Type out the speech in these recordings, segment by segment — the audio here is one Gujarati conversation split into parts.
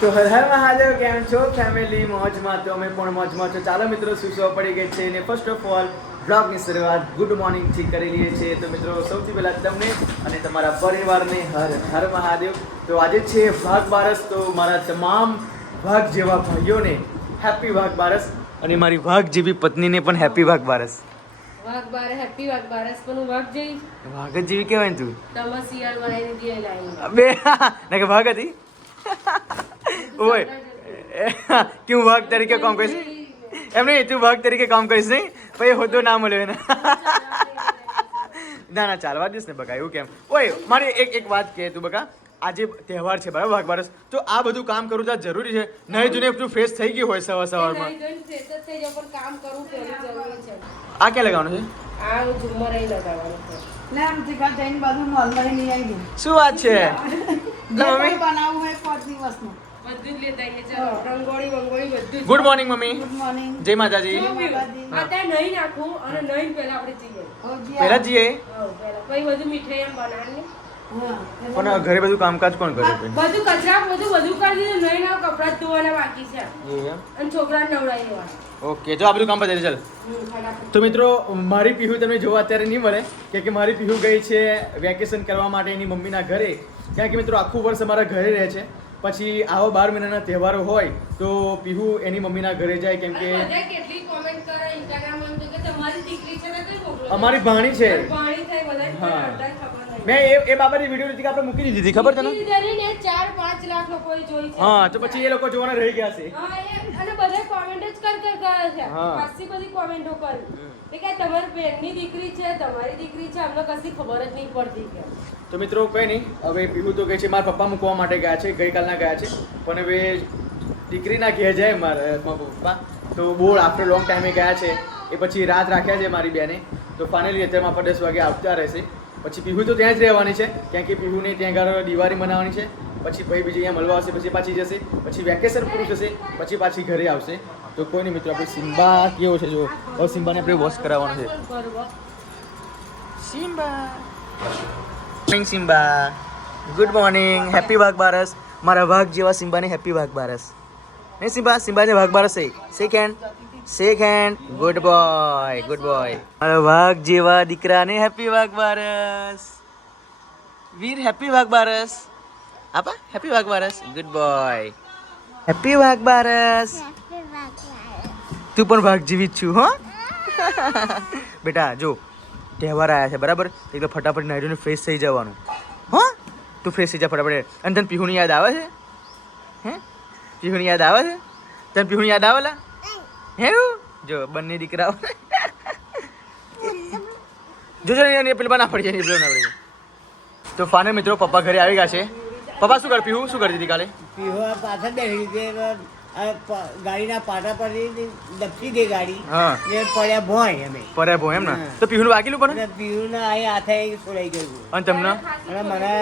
તો હર હર મહાદેવ, કેમ છો ફેમિલી? મોજમાં તો અમે પણ મોજમાં છો. ચાલો મિત્રો, સુસવા પડી ગઈ છે અને ફર્સ્ટ ઓફ ઓલ બ્લોગની શરૂઆત ગુડ મોર્નિંગથી કરી લઈએ છીએ. તો મિત્રો, સૌથી પહેલાં તમને અને તમારા પરિવારને હર હર મહાદેવ. તો આજે છે વાઘ બારસ, તો મારા તમામ વાઘ જેવા ભાઈઓને હેપી વાઘ બારસ અને મારી વાઘ જેવી પત્નીને પણ હેપી વાઘ બારસ. વાઘ બાર હેપી વાઘ બારસ પણ હું વાઘ જઈ વાઘ જ જેવી કહેવાય ને તું. તમે શિયાળ વાળી દીધી લાઈ બે ના કે વાઘ હતી. ઓય કે હું વાઘ તરીકે કામ કરીશ એમ નહીં, તું વાઘ તરીકે કામ કરીશ નહીં પછી હોદ્દો ના મળ્યો એને. ના ના, ચાલવા દઈશ ને બકા, એવું કેમ? ઓય મારી એક વાત કહે તું બકા, આજે તહેવાર છે બરાબર, વાઘ બારસ, તો આ બધું કામ કરવું તો જરૂરી છે. નહીં જોઈને તું ફ્રેશ થઈ ગઈ હોય સવારમાં. કામ કરવું પેલી જરૂરી છે. આ ક્યાં લગાવવાનું છે? આ ઝુમ્મર અહીં લગાવવાનું છે. શું વાત છે? મમ્મી બનાવવું હોય 5 દિવસનું. બધું જ લેતા આવીએ. ચાલો, રંગોળી વંગોળી બધું જ. Good morning mummy. Good morning. જય માતાજી. અત્યારે નહીં નાખવું અને નહીં પહેલા આપણે જઈએ. પહેલા જઈએ પહેલા પછી બધું મીઠાઈ એમ બનાવવાની. પણ ઘરે બધું કામકાજ કોણ કરે? બધું કચરા બધું કરી દીધું. નહીં ના કપડાં જ ધોવાના બાકી છે અને છોકરાને નવડાવી દેવાના. ઓકે, જો આ બધું કામ પતાવી દે. ચાલ ફટાફટ. તો મિત્રો, મારી પીહુ તમને જોવા અત્યારે નહીં મળે, કે મારી પીહુ ગઈ છે વેકેશન કરવા માટે એની મમ્મીના ઘરે. કારણ કે મિત્રો, આખું વર્ષ અમારા ઘરે રહે છે. પછી આવા 12 મહિનાના તહેવારો હોય તો પીહુ એની મમ્મીના ઘરે જાય, કેમ કે બધા કેટલી કોમેન્ટ કરે Instagram માં કે તમારી દીકરી છે ને કઈ મોકલો. અમારી ભાણી છે. પાણી થાય બધા હા. બધાય ખબર નહીં. મેં એ બાબતની વિડીયો લીધી કે આપણે મૂકી દીધી, ખબર તને? દીકરી ધરીને 4-5 લાખ લોકોએ જોઈ છે. હા, તો પછી એ લોકો જોવાના રહી ગયા છે. હા, અને બધા કોમેન્ટ જ કરે છે. હા. ખાસી બધી કોમેન્ટો કરી કે તમારી બેનની દીકરી છે, તમારી દીકરી છે, અમને કશી ખબર જ નહીં પડતી કે. તો મિત્રો, કંઈ નહીં, હવે પીહુ તો ગઈ છે, મારા પપ્પા મૂકવા માટે ગયા છે, ગઈકાલના ગયા છે. પણ હવે દીકરીના ઘેર જાય મારા પપ્પા, તો બહુ આફ્ટર લોંગ ટાઈમે ગયા છે. એ પછી રાત રાખ્યા છે મારી બેને. તો ફાઇનલી અત્યારમાં આપણે 10 વાગે આવતા રહેશે. પછી પીહુ તો ત્યાં જ રહેવાની છે, કારણ કે પીહુને ત્યાં આગળ દિવાળી મનાવવાની છે. પછી ભાઈ બીજે અહીંયા મળવા આવશે, પછી પાછી જશે, પછી વેકેશન પૂરું થશે, પછી પાછી ઘરે આવશે. તો કોઈ નહીં મિત્રો, આપણે સિમ્બા કેવો છે જો, હવે સિમ્બાને આપણે વોશ કરાવવાનો છે. Simba, morning Simba, good morning, happy વાઘ બારસ. મારા વાઘ જેવા સિમ્બાને હેપી વાઘ બારસ. નહીં સિમ્બા, સિમ્બાને વાઘ બારસ છે. Shake hand, good boy, good boy. મારા વાઘ જેવા દીકરાને હેપી વાઘ બારસ. વીર હેપી વાઘ બારસ. આપા હેપી વાઘ બારસ, ગુડ બોય, હેપી વાઘ બારસ. તું પણ વાઘ જેવી જ છું હો. બેટા જો, તહેવાર આવ્યા છે બરાબર, એટલે ફટાફટ નાઈને ફ્રેશ થઈ જવાનું. હો, તું ફ્રેશ થઈ જા ફટાફટ. અને તને પીહુની યાદ આવે છે? હે, પીહુની યાદ આવે છે? તને પીહુની યાદ આવેલા? હે, જો બંને દીકરાઓ જોજો ને પેલા ના પડી જાય, પેલો ના પડી જાય. તો ફાઇનલ મિત્રો, પપ્પા ઘરે આવી ગયા છે. પપ્પા શું કર, પીહુ શું કરતી હતી કાલે? પીહો પાછળ બેસી ગઈ, ગાડીના પાટા પર દબકી ગઈ ગાડી. હા, એ પડ્યા ભોય અમે. પરે ભો એમ ને. તો પીહુનું વાગેલું પણ? પીહુના અહીં હાથે છોડાઈ ગયું. અને તમને? અને મને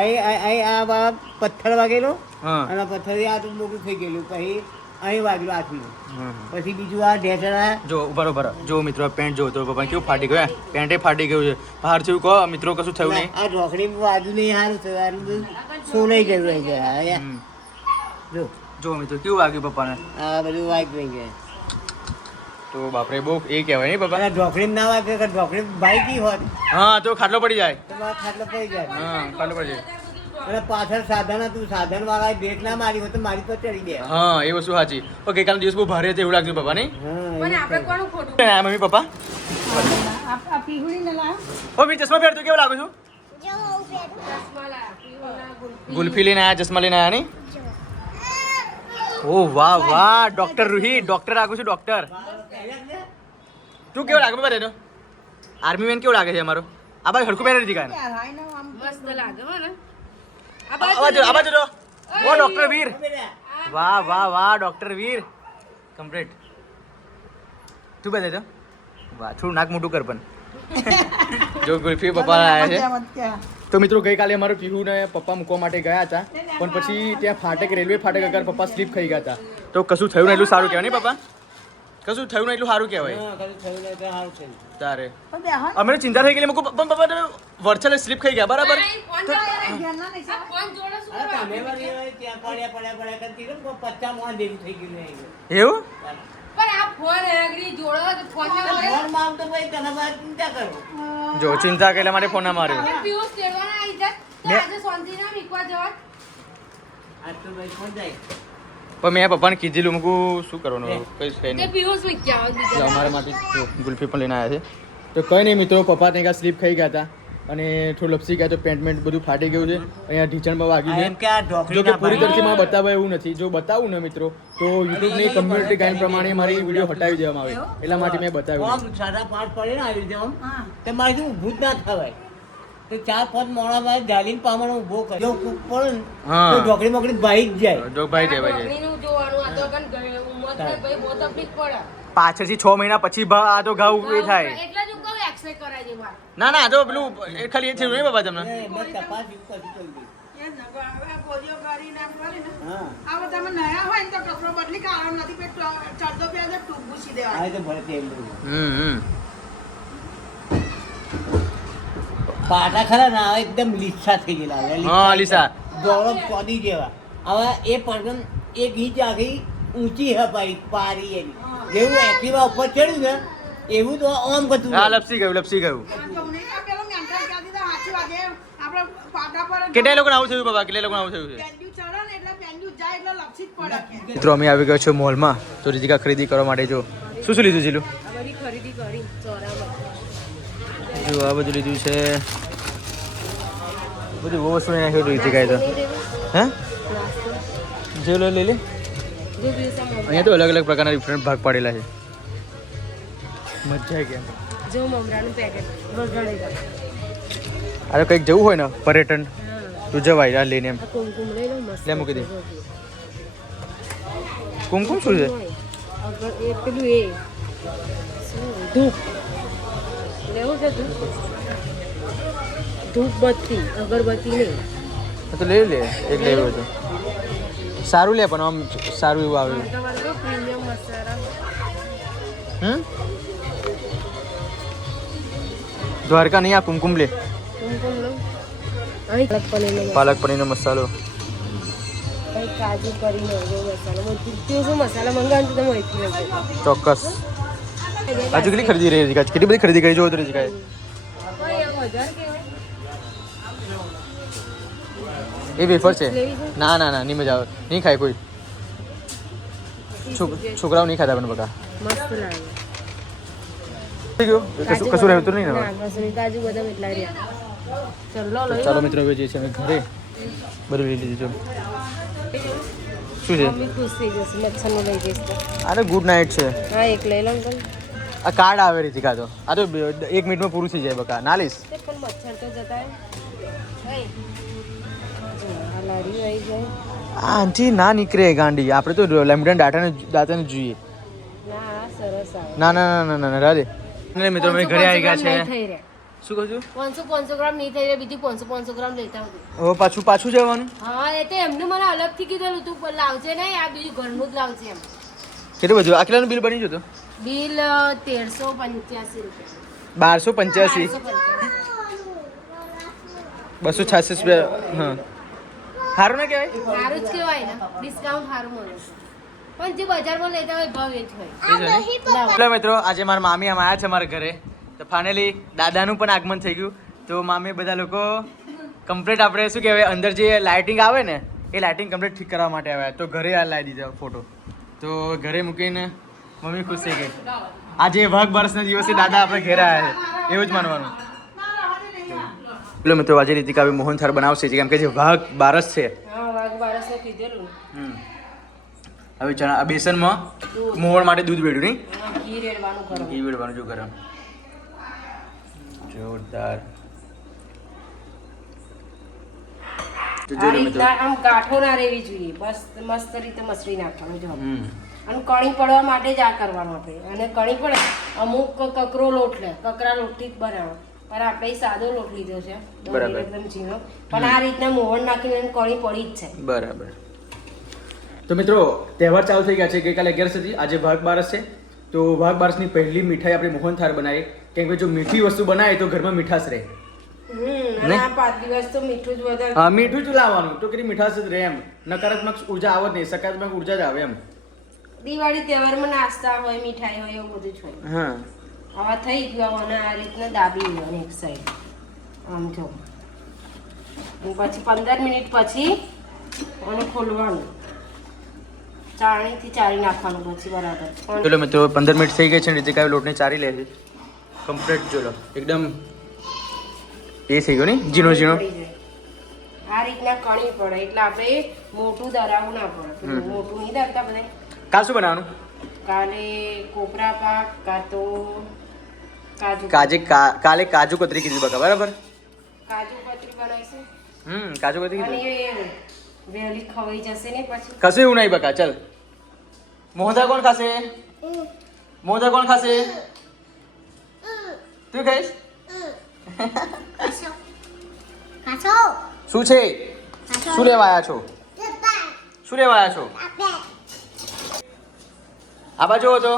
અહીં આ પથ્થર વાગેલો, હા, અને પથ્થર આટલું મોટું થઈ ગયેલું. પછી અહીં વાગેલું હાથમાં. પછી બીજું આ ઢેસડા. જો બરોબર, જો મિત્રો પેન્ટ જો તો પપ્પા કેવું ફાટી ગયું, પેન્ટે ફાટી ગયું છે. બહાર થયું કહો મિત્રો, કશું થયું નહીં. આ ઢોકળી બાજુ નહીં સારું થયું, સોલાઈ ગયું રહી ગયા. જો જો મિત્રો કેવું વાગ્યું પપ્પાને. આ બધું વાગ રહી ગયા. તો બાપરે, બહુ એ કહેવાય નહીં પપ્પા. અને ઢોકળી ના વાગે કે ઢોકળી ભાઈ ગઈ હોત હા, તો ખાટલો પડી જાય. તો મારા ખાટલો પડી જાય. હા, ખાટલો પડી જાય. અને પાછળ સાધન હતું, સાધન વાળા બ્રેક ના મારી હોય તો મારી પર ચડી દે. હા, એ વસ્તુ સાચી. પણ ગઈકાલનો દિવસ બહુ ભારે હતો એવું લાગ્યું પપ્પા, નહીં? પણ આપણે કોનું ખોટું? મમ્મી પપ્પા આ પીહુડી ને લા. ઓ બી ચશ્મા પહેરતો કેવું લાગુ છું? ચશ્મા લાયા, પીળોના ગુલફી. ગુલ્ફી લઈને આયા, ચશ્મા લઈને આયા, નહીં? ઓ વાહ વાહ, ડોક્ટર રૂહી, ડોક્ટર લાગુ છું, ડોક્ટર. તું કેવું લાગે પપ્પા તેનો? આર્મી મેન કેવું લાગે છે અમારો? આ બાજુ હડકું પહેરી દીધી કાંઈ? મસ્ત લાગે હો ને. આ બાજુ જો. ઓ ડોક્ટર વીર, વાહ વાહ વાહ, ડોક્ટર વીર કમ્પ્લીટ. તું બતાય તો, વાહ, થોડું નાક મોટું કર પણ. જો ગુલ્ફી પપ્પા આવ્યા છે. તો મિત્રો, ગઈકાલે અમારો પીહુ ને પપ્પા મૂકવા માટે ગયા હતા, પણ પછી ત્યાં ફાટક, રેલવે ફાટક આગળ પપ્પા સ્લીપ ખાઈ ગયા હતા. તો કશું થયું ને એટલું સારું કહેવાય નહીં પપ્પા? કશું થયું ને એટલું સારું કહેવાય. તારે અમે ચિંતા થઈ ગયેલી, પપ્પા વરસાદ સ્લીપ ખાઈ ગયા બરાબર. આ ફોન જોડે શું અરે કરવા? તમે વળી હવે ત્યાં પડ્યા કરતી રહો, કોઈ 50 મોણ ભેગું થઈ ગયું નહીં. એવું પણ આ ફોન આગળ જોડો તો ફોન ને મળે. ફોનમાં આમ તો ભાઈ તમે બહાર ચિંતા કરો. જો ચિંતા કર્યા માટે ફોન ના માર્યો હવે પિયુષ તેડવાના આવી જાય તો મેં- આજે શાંતિ ના મીકવા જવા. આજ તો ભાઈ ફોન જાય. પણ મેં પપ્પાને કીધેલું મૂકું શું કરવાનું કઈ છે તે નહીં પિયુષ મીક્યા આવે જો બીજા. અમારા માટે જો ગુલ્ફી પણ લઈને આવ્યા છે તો કંઈ નહીં મિત્રો પપ્પા ત્યાં સ્લીપ ખાઈ ગયા હતા અને થોડું લપસી ગયા તો પેન્ટ મેન્ટ બધું ફાટી ગયું છે અહીંયા ઢીંચણમાં વાગી એમ કે આ છે જો કે પૂરી તરફથી માં બતાવાય એવું નથી જો બતાવું ને મિત્રો તો યુટ્યુબની કમ્યુનિટી ગાઈડ પ્રમાણે મારી વિડીયો હટાવી દેવામાં આવે એટલા માટે મેં બતાવ્યું આમ 5:30 પડે ને આવી રીતે આમ તે મારે ઊભું જ ના થવાય તે 4-5 મોણામાં જાલીને પામણ ઊભો કરે જો કૂક પડે ને હા. તો ઢોકળી મોકળી ભાઈ જ જાય જો ભાઈ જાય ભાઈ જાય નોકરીનું જોવાનું આ તો કન ઉંમર થાય ભાઈ બહુ તકલીફ પડે. પાછળથી 6 મહિના પછી આ તો ઘાવ એ થાય એટલે જ હું કહું એક્સરે કરાવી દે વાર. ના ના આ તો પેલું એ ખાલી એ થયું નહીં બાબા તમને એમને તપાસ પછી કરી દે. હા આ તો ભલે તેલ દઉં. હમ પાટા ખરા ને હવે એકદમ લીસા થઈ ગયેલા હવે હા લીસા દોડો ચોદી જેવા હવે એ પડગન એક ઇંચ આખી ઊંચી હપાઈ પારી એની જેવું એક્ટિવા ઉપર ચડ્યું ને એવું તો આમ ગતું હા લપસી ગયું કેટલા લોકોને આવું થયું બાબા કેટલા લોકોને આવું થયું છે મિત્રો અમે આવી ગયા છો મોલમાં તો રીતિકા ખરીદી કરવા માટે જો શું શું લીધું જીલું આ બધી ખરીદી કરી ચોરામાં. જો આ બધું લીધું છે બધું બહુ વસ્તુ નાખ્યું રીતિકાએ તો હે જે લઈ લે જો પિયુષ આ અહીંયા તો અલગ અલગ પ્રકારના ડિફરન્ટ ભાગ પાડેલા છે મજા આવી ગયા જો મમરાનું પેકેટ વઘાડેલા. આ તો કંઈક જવું હોય ને પર્યટન હા તો જવાય આ લઈને એમ આ કુમકુમ લઈ લો મસ્ત. લે મૂકી દે. કુમકુમ શું છે અગર એ પેલું એ શું ધૂપ લેવું છે ધૂપ ધૂપબત્તી અગરબત્તી નહીં. હા તો લઈ લે એક લેવું હોય તો સારું લે પણ આમ સારું એવું આવે તમારે તો પ્રીમિયમ મસાલા હમ દ્વારકા નહીં આ કુમકુમ લે કુમકુમ લો અહીં પાલક પનીરનો મસાલો કંઈ કાજુ કરીને જો મસાલો બધું શું મસાલા મંગાવ્યું તો તમે અહીંથી લેજો. ચોક્કસ આજુ કેટલી ખરીદી રહી છે કેટલી બધી ખરીદી કરી જો તો રીતિકાએ કોઈ એમ વધારે કહેવાય. એ વેફર છે ના ના ના નહીં મજા આવે નહીં ખાય કોઈ છોકરાઓ નહીં ખાતા પણ બકા મસ્ત લાગે. થઈ ગયું કશું રહેતું નહીં ને હવે? ના કશું નહીં. કાજુ બદામ એટલા રહ્યા. ચલો લો તો લઈ ચાલો લો. મિત્રો હવે જઈએ છીએ અમે ઘરે બધું લઈ લીધું શું છે મમ્મી ખુશ થઈ જશે મચ્છરનું લઈ જઈશ તો. આ તો ગુડ નાઇટ છે હા એક લઈ લો અંકલ. આ કાર્ડ આવે રીતિકા તો આ તો 1 મિનિટમાં પૂરું થઈ જાય બકા ના લઈશ તે પણ મચ્છર તો જતા હે. આ લારી આવી જાય. આ આંટી ના નીકળે ગાંડી આપણે તો લેમડન દાંતાને જોઈએ ના આ સરસ આવે. ના ના ના ના ના રાધે મિત્રો અમે ઘરે આવી ગયા છે નહીં થઈ રહ્યા. શું કહું છું 500 ગ્રામ નહીં થઈ રહ્યા બીજું 500 ગ્રામ લેતા આવજો. હવે પાછું જવાનું હા એ તો એમને મને અલગથી કીધેલું તું પણ લાવજે નહીં આ બીજું ઘરનું જ લાવજે એમ. કેટલું બધું આ કેટલાનું બિલ બની જતું બિલ 1385 રૂપિયા. 1285 286 રૂપિયા હા સારું ના કહેવાય સારું જ કહેવાય ને ડિસ્કાઉન્ટ સારું મળે છે. પણ જે બજારમાં લેતા હોય ભાવ એ જ હોય. હેલો મિત્રો આજે મારા મામી આમ આવ્યા છે મારા ઘરે તો ફાઇનલી દાદાનું પણ આગમન થઈ ગયું તો મામી બધા લોકો કમ્પ્લીટ આપણે શું કહેવાય અંદર જે લાઇટિંગ આવે ને એ લાઇટિંગ કમ્પ્લીટ ઠીક કરવા માટે આવ્યા તો ઘરે આ લાવી દીધા ફોટો તો ઘરે મૂકીને મમ્મી ખુશ થઈ ગઈ આજે વાઘ બારસના દિવસે દાદા આપણે ઘરે આવ્યા છે એવું જ માનવાનું પેલો મિત્રો આજે રીતિકા હવે મોહન થાળ બનાવશે કેમ કે જે વાઘ બારસ છે હા વાઘ બારસને કીધેલું. હવે ચણા બેસનમાં મોહન માટે દૂધ વેડ્યું નહીં હા, ઘી રેડવાનું કરો. ઘી વેડવાનું જો ગરમ જોરદાર તો આ જો મિત્રો રીતના આમ ગાંઠો ના રહેવી જોઈએ બસ મસ્ત રીતે મસળી નાખવાનું જો હમ અને કણી પડવા માટે જ આ કરવાનું આપણે અને કણી પડે અમુક કકરો લોટ લે કકરા લોટથી જ બનાવો પણ આપણે સાદો લોટ લીધો છે બરાબર. એકદમ ઝીણો પણ આ રીતના મોહન નાખીને એની કણી પડી જ છે. બરાબર તો મિત્રો તહેવાર ચાલુ થઈ ગયા છે ગઈકાલે 11 હતી આજે વાઘ બારસ છે તો વાઘ બારસની પહેલી મીઠાઈ આપણે મોહનથાળ બનાવી કેમ કે જો મીઠી વસ્તુ બનાવે તો ઘરમાં મીઠાશ રહે અને આ 5 દિવસ તો મીઠું જ વધારે. હા મીઠું જ લાવવાનું તો કેટલી મીઠાશ જ રહે એમ. નકારાત્મક ઉર્જા આવે જ નહીં, સકારાત્મક ઉર્જા જ આવે એમ. દિવાળી તહેવારમાં નાસ્તા હોય, મીઠાઈ હોય, એવું બધું જ હોય. હા આવા થઈ ગયું અને આ રીતના દાબી લેવાનું એક સાઈડ આમ જો. અને પછી 15 મિનિટ પછી અને ખોલવાનું, ચાળણીથી ચાળી નાખવાનું પછી બરાબર. ચલો મિત્રો 15 મિનિટ થઈ ગઈ છે, રીતિકા લોટને ચારી લે છે કમ્પ્લીટ. ચલો એકદમ એ થઈ ગયો ને ઝીણો ઝીણો. પડી જાય. આ રીતના કણી પડે એટલે આપણે મોટું દરાવું ના પડે. મોટું નહીં દરતા બધા. કાલ શું બનાવવાનું? કાલે કોપરા પાક કાં તો કાલે કાજુ કતરી કીધી બકા, બરાબર? કાજુ કતરી બનાવીશું. કાજુ કતરી અને કીધી. એ વહેલી ખવાઈ જશે ને પછી. કશું એવું નહીં બકા. ચાલ મોહનથાળ કોણ ખાશે? મોહનથાળ કોણ ખાશે? તું ખાઈશ? શું છે? શું લેવા આવ્યા છો? શું લેવા આવ્યા છો? આ બાજુ હતો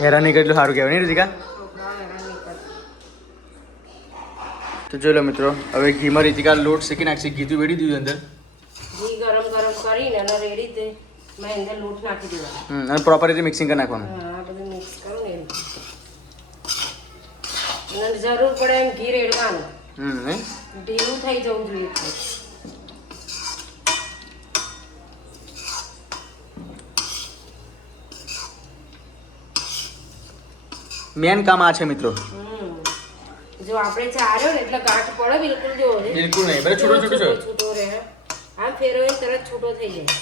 હેરાન નહીં કેટલું સારું કહેવાય નહીં રીતિકા? તો જોઈ લો મિત્રો, હવે ઘીમાં રીતિકા લોટ શેકી નાખશે. ઘી તો વેડી દીધું અંદર. ઘી ગરમ કરીને અને રેડી તે મેં અંદર લોટ નાખી દેવાનો. અને પ્રોપર રીતે મિક્સિંગ કરી નાખવાનું. હા આ બધું મિક્સ કરું ને અને જરૂર પડે એમ ઘી રેડવાનું. ઢીલું થઈ જવું જોઈએ. મેન કામ આ છે મિત્રો. જો આપણે ચાર્યો ને એટલે ગાંઠ પડે બિલકુલ જો બિલકુલ નહીં, બરાબર છૂટો છૂટો છે. છૂટો રહે. આમ ફેરવીને તરત છૂટો થઈ જાય.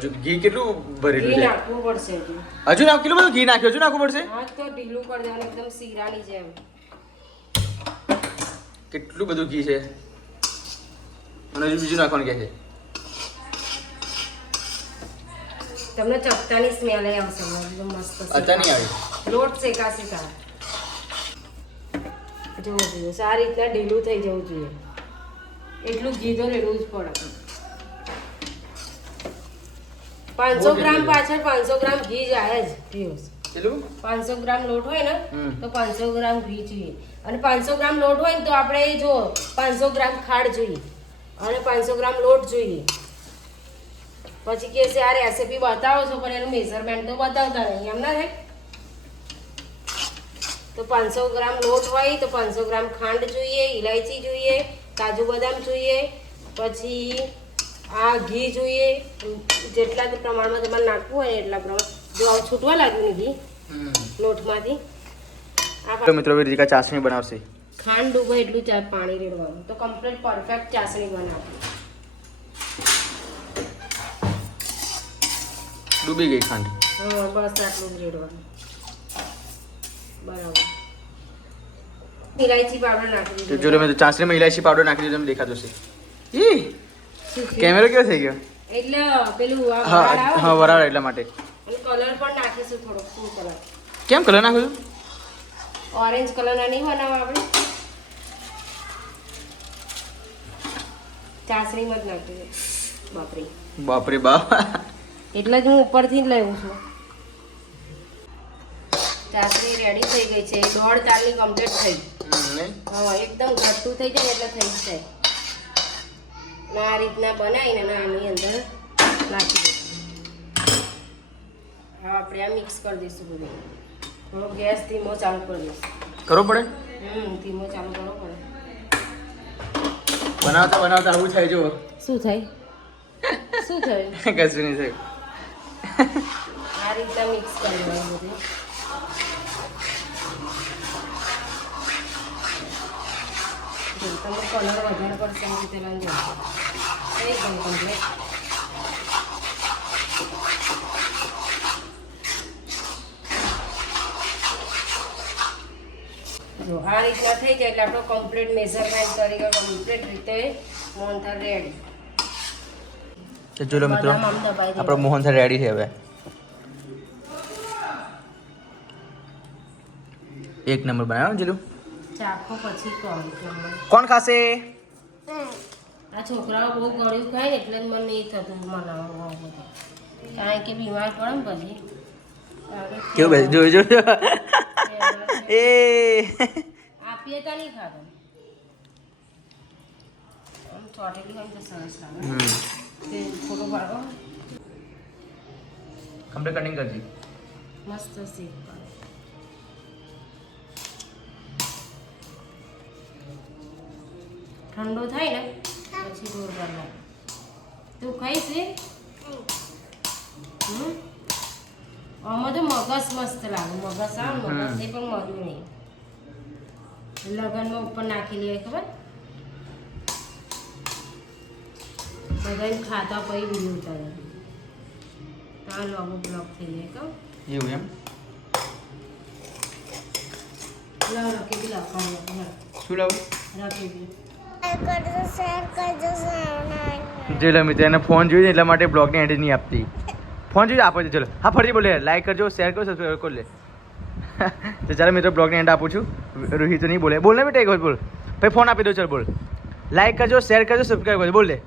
હજુ ઘી કેટલું ભરેલું ઘી છે? નાખવું પડશે હજુ. હજુ નાખ, કેટલું બધું ઘી નાખ્યું? હજુ નાખવું પડશે? હા તો ઢીલું કરી દેવાનું એકદમ શીરાની જેમ. કેટલું બધું ઘી છે અને હજુ બીજું નાખવાનું કે છે. તમને ચપટાની સ્મેલ આવશે એકદમ મસ્ત. અત્યારે નહીં આવી. લોટ શેકાશે તાર. જોવું જોઈએ આ રીતના ઢીલું થઈ જવું જોઈએ. એટલું ઘી તો રેડવું જ પડે. 500 ગ્રામ પાછળ 500 ગ્રામ ઘી જાય જ. કેટલું? 500 ગ્રામ લોટ હોય ને તો 500 ગ્રામ ઘી જોઈએ. અને 500 ગ્રામ લોટ હોય ને તો આપણે જો 500 ગ્રામ ખાંડ જોઈએ અને 500 ગ્રામ લોટ જોઈએ. પછી કે છે આ રેસીપી બતાવો છો પણ એનું મેઝરમેન્ટ તો બતાવતા નહીં, એમ ના થાય. તો 500 ગ્રામ લોટ હોય તો 500 ગ્રામ ખાંડ જોઈએ, ઇલાયચી જોઈએ, કાજુ બદામ જોઈએ, પછી આ ઘી જોઈએ. જેટલા પ્રમાણમાં તમારે નાખવું હોય એટલા પ્રમાણ. જો આવું છૂટવા લાગ્યું ને ઘી લોટમાંથી. તો મિત્રો રીતિકા ચાસણી બનાવશે. ખાંડ ડૂબે એટલું પાણી રેડવાનું તો કમ્પ્લીટ પરફેક્ટ ચાસણી બનાવવી. ડૂબી ગઈ ખાંડ. હા બસ આટલું જ રેડવાનું. બરાબર. ઇલાયચી પાવડર નાખી તો દીધું. જો મેં ચાસણીમાં ઇલાયચી પાવડર નાખી દીધું, તમને દેખાતો છે. ઈ કેમેરો કેવો થઈ ગયો? એટલે પેલું આ હા વરાળ આવે હા, વરાળ એટલા માટે. અને કલર પણ નાખીશું થોડો ફૂડ કલર. કેમ કલર નાખ્યો? ઓરેન્જ કલરના નહીં બનાવવા આપણે ચાસણીમાં જ નાખીએ. બાપરી બાપરે બાપ. એટલે જ હું ઉપરથી જ લાવું છું. ચાસણી રેડી થઈ ગઈ છે. 1.5 તારની કમ્પ્લીટ થઈ. હા એકદમ ઘટ્ટું થઈ જાય એટલે થઈ જ જાય. અને આ રીતના બનાવીને આની અંદર નાખી દઈશું. હા આપણે આ મિક્સ કરી દઈશું બધું. થોડો ગેસ ધીમો ચાલુ કરી દઈશું. કરવો પડે? ધીમો ચાલુ કરવો પડે. બનાવતા બનાવતા આવું થાય જો. શું થાય? શું થયું? કશું નહીં થયું. આ રીતના મિક્સ કરી દેવાનું બધું. જો તમે કલર વધારે પડશે એ રીતે લઈ જાઓ. થઈ ગયું કમ્પ્લીટ. જો આ રીતના થઈ જાય એટલે આપણો કમ્પ્લીટ મેઝરમેન્ટ તરીકે કમ્પ્લીટ રીતે મોહનથાળ રેડી. તો જો મિત્રો આપણો મોહનથાળ રેડી છે હવે. એક નંબર બનાવ્યો જીલું. ચાખો પછી કહું. કોણ ખાશે? આ છોકરાઓ બહુ ગળ્યું ખાય ને એટલે મને નહીં થતું બનાવવાનું બધું. કારણ કે બીમાર પડે ને પછી કેવું બેસી જોઈ જો. એ આપીએ તો નહીં ખાતો આમ ચોટેલી હોય તો સરસ લાગે તે ફોટો પાડો કમ્પ્લીટ કટિંગ કરજી મસ્ત શેક કરો ઠંડો થાય ને પછી રોલ કરવાનો તું ખાઈશ ને આમાં તો મગજ મસ્ત લાગે મગજ આવે મગજ એ પણ મળ્યું નહીં લગનમાં ઉપર નાખી લે ખબર બધાને ખાતા પછી વિડીયો ઉતારે ત્યાં લોગો બ્લોક થઈ જાય કહું એવું એમ લાવ રકેબી લાવ ખાવા શું લાવું રકેબી જે લો મિત્રો એને ફોન જોઈએ એટલા માટે બ્લોગની એન્ટ્રી નહીં આપતી ફોન જોઈએ આપો છો ચલો હા ફરીથી બોલે લાઈક કરજો શેર કરો સબસ્ક્રાઈબ કરી લે તો ચાલો મિત્રો બ્લોગની એન્ડ આપું છું રોહિત તો નહીં બોલે બોલ ને બેટા એક વખત બોલ ભાઈ ફોન આપી દો ચાલ બોલ લાઈક કરજો શેર કરજો સબસ્ક્રાઈબ કરજો બોલ લે